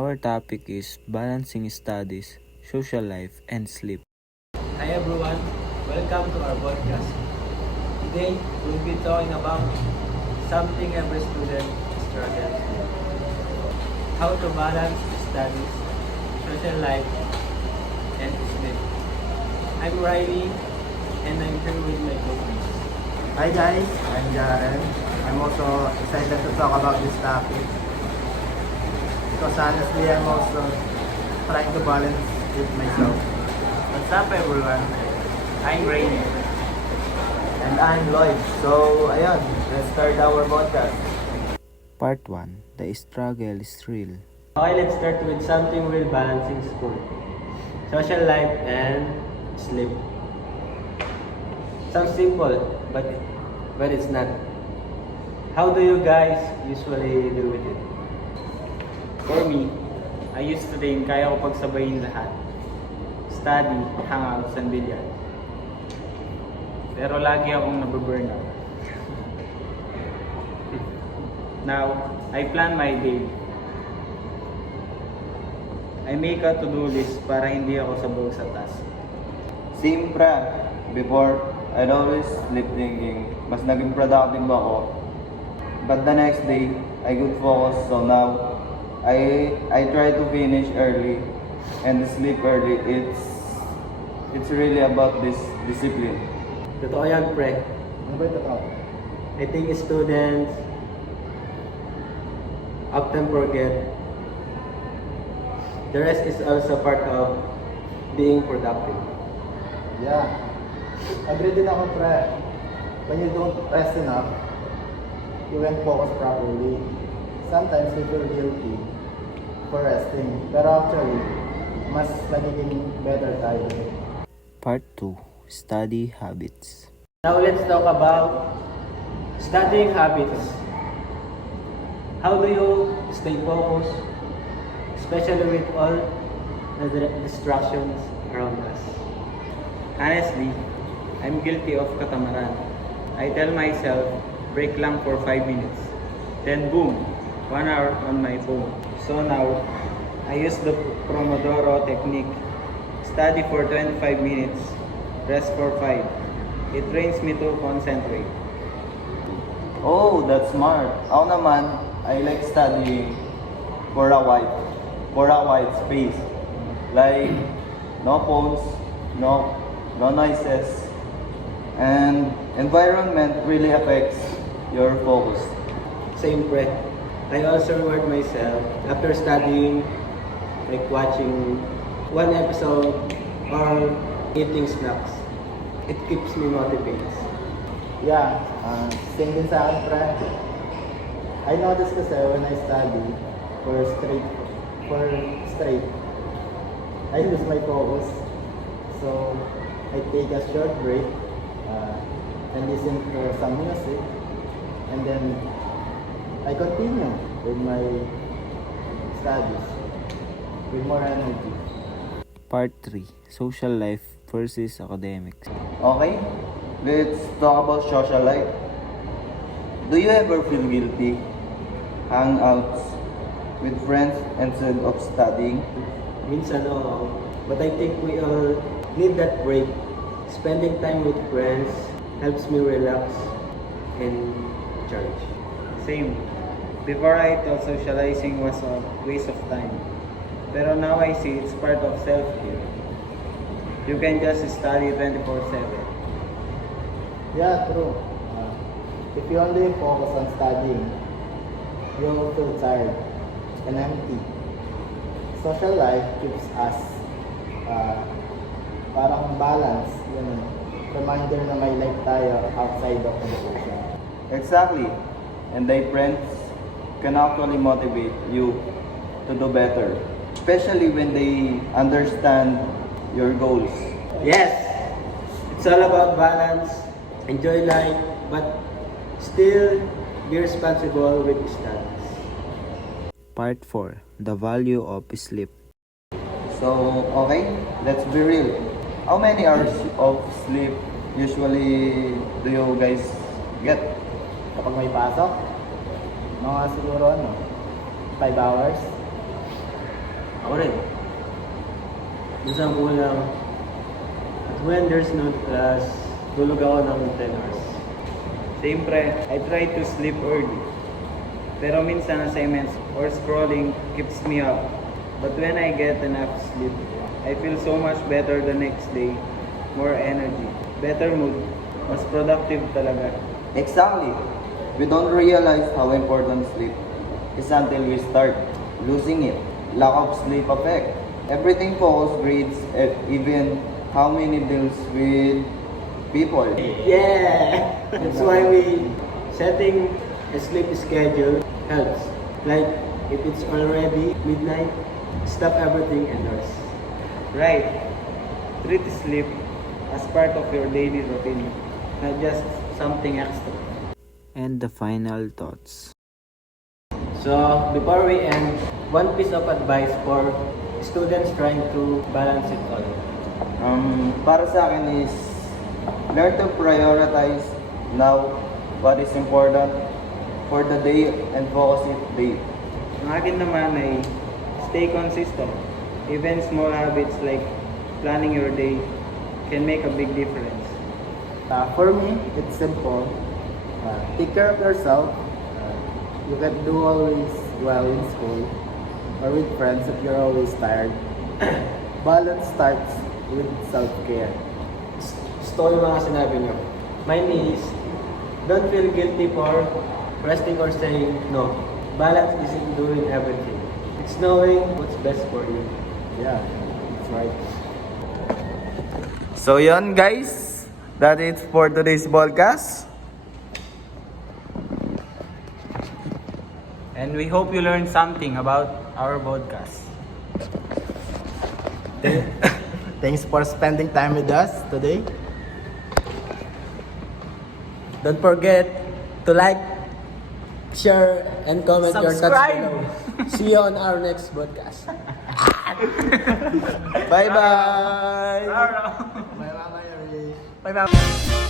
Our topic is balancing studies, social life, and sleep. Hi everyone, welcome to our podcast. Today, we'll be talking about something every student struggles with. How to balance studies, social life, and sleep. I'm Riley, and I'm here with my co-host. Hi guys, I'm Jaren. I'm also excited to talk about this topic because honestly I'm also trying to balance it myself. What's up everyone? I'm Rainy. And I'm Lloyd. So ayun, let's start our podcast. Part 1. The struggle is real. Okay, let's start with something real balancing school, social life, and sleep. Sounds simple, but it's not. How do you guys usually deal with it? For me, I used to think kaya ko pagsabayin lahat. Study, hangouts, and billiard. Pero lagi akong nababurnout. Now, I plan my day. I make a to-do list para hindi ako sabog sa task. Same pra. Before, I'd always sleep thinking, mas naging productive ba ako? But the next day, I could focus. So now, I try to finish early and sleep early. It's really about this discipline. Totoo yan, pre. Ano ba ito? I think students often forget the rest is also part of being productive. Yeah. Agree din ako, pre. When you don't rest enough, you won't focus properly. Sometimes you feel guilty for resting. Pero actually, mas magiging better tayo. Part 2. Study habits. Now let's talk about studying habits. How do you stay focused, especially with all the distractions around us? Honestly, I'm guilty of katamaran. I tell myself, break lang for 5 minutes. Then boom, 1 hour on my phone. So now, I use the Pomodoro technique. Study for 25 minutes, rest for 5. It trains me to concentrate. Oh, that's smart. Ako naman, I like studying for a wide space. Like, no phones, no noises, and environment really affects your focus. Same breath. I also reward myself after studying, like watching one episode or eating snacks. It keeps me motivated. Yeah, same din sa akin, pre. I notice kasi when I study for straight, I lose my focus. So, I take a short break and listen to some music, and then I continue with my studies with more energy. Part 3. Social life versus academics. Okay, let's talk about social life. Do you ever feel guilty hangouts with friends instead of studying? Minsan oo, but I think we all need that break. Spending time with friends helps me relax and charge. Same. Before I thought socializing was a waste of time. Pero now I see it's part of self-care. You can just study 24/7. Yeah, true. If you only focus on studying, you will feel tired and empty. Social life keeps us parang balance, yun. Reminder na may life tayo outside of education. Exactly. And thy friends can actually motivate you to do better. Especially when they understand your goals. Yes, it's all about balance, enjoy life, but still be responsible with studies. Part 4. The value of sleep. So, okay, let's be real. How many hours of sleep usually do you guys get? Kapag may pasok, mga siguro 5 hours. Ako rin. Minsan kulang. At when there's no class, tulog ako ng 10 hours. Same pre, I try to sleep early. Pero minsan assignments or scrolling keeps me up. But when I get enough sleep, I feel so much better the next day. More energy, better mood, mas productive talaga. Exactly. We don't realize how important sleep is until we start losing it. Lack of sleep affect everything, focus, grades, and even how many deals with people. Yeah! That's why we setting a sleep schedule helps. Like if it's already midnight, stop everything and rest. Right. Treat sleep as part of your daily routine, not just something extra. And the final thoughts. So before we end, one piece of advice for students trying to balance it all. Para sa akin is learn to prioritize now what is important for the day and focus it day. Ang akin naman ay stay consistent. Even small habits like planning your day can make a big difference. For me, it's simple. Take care of yourself. You can do always well in school or with friends if you're always tired. Balance starts with self-care. Gusto ko yung mga sinabi nyo. Mine is, don't feel guilty for resting or saying no. Balance isn't doing everything. It's knowing what's best for you. Yeah, that's right. So yon guys, that is for today's podcast. And we hope you learned something about our podcast. Thanks for spending time with us today. Don't forget to like, share, and comment your thoughts Subscribe! below. See you on our next podcast. Bye bye. Bye, Mama Yuri. Bye bye.